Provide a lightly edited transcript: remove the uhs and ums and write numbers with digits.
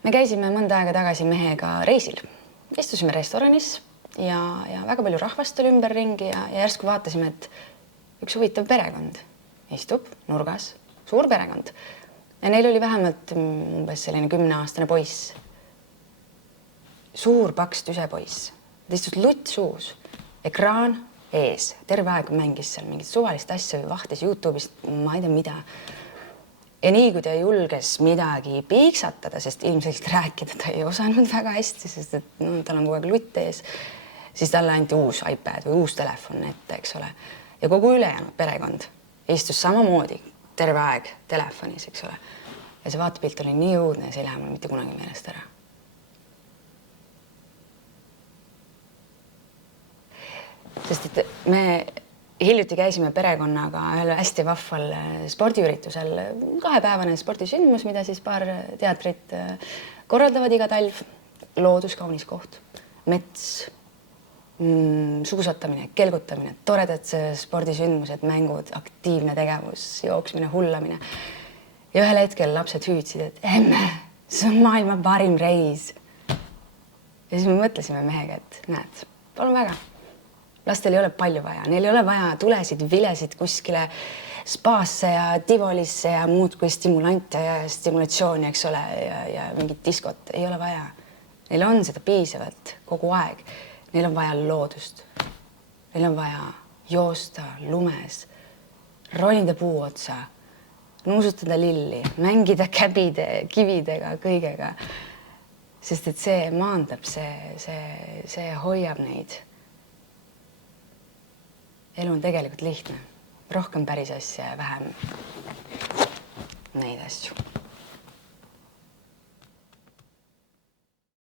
Me käisime mõnda aega tagasi mehega reisil. Istusime restoranis ja väga palju rahvast oli ümberringi ja järsku vaatasime, et üks huvitav perekond istub nurgas, suur perekond. Ja neil oli vähemalt umbes selline 10-aastane poiss. Suur paks tüse poiss. Ta istus lutt suus, ekraan ees, terve aeg mängis seal mingit suvalist asja või vahtis YouTube'ist, ma ei tea mida. Ja nii, kui ta julges midagi piiksatada, sest ilmselt rääkida ta ei osanud väga hästi, sest et tal on kogu aeg lutt ees, siis talle anti uus iPad või uus telefon ette, eks ole. Ja kogu ülejäänud perekond istus samamoodi terve aeg telefonis, eks ole. Ja see vaatepilt oli nii õudne ja see ei lähe mul mitte kunagi meelest ära. Sest et me hiljuti käisime perekonnaga ühel hästi vahval spordiüritusel, 2-päevane spordisündmus, mida siis paar teatrit korraldavad iga talv. Loodus, kaunis koht, mets, suusatamine, kelgutamine, toredad spordisündmused, mängud, aktiivne tegevus, jooksmine, hullamine. Ja ühel hetkel lapsed hüüdsid, et emme, see on maailma parim reis. Ja siis me mõtlesime mehega, et näed, palun väga. Lastel ei ole palju vaja, neil ei ole vaja tulesid, vilesid kuskile spaasse ja tivolisse ja muud kui stimulante ja stimulatsiooni, eks ole, ja mingit diskot ei ole vaja. Neil on seda piisavalt kogu aeg. Neil on vaja loodust. Neil on vaja joosta lumes, ronida puu otsa, nuusutada lilli, mängida käbide, kividega, kõigega. Sest et see maandab, see hoiab neid. Elu on tegelikult lihtne. Rohkem päris asja ja vähem neid asju.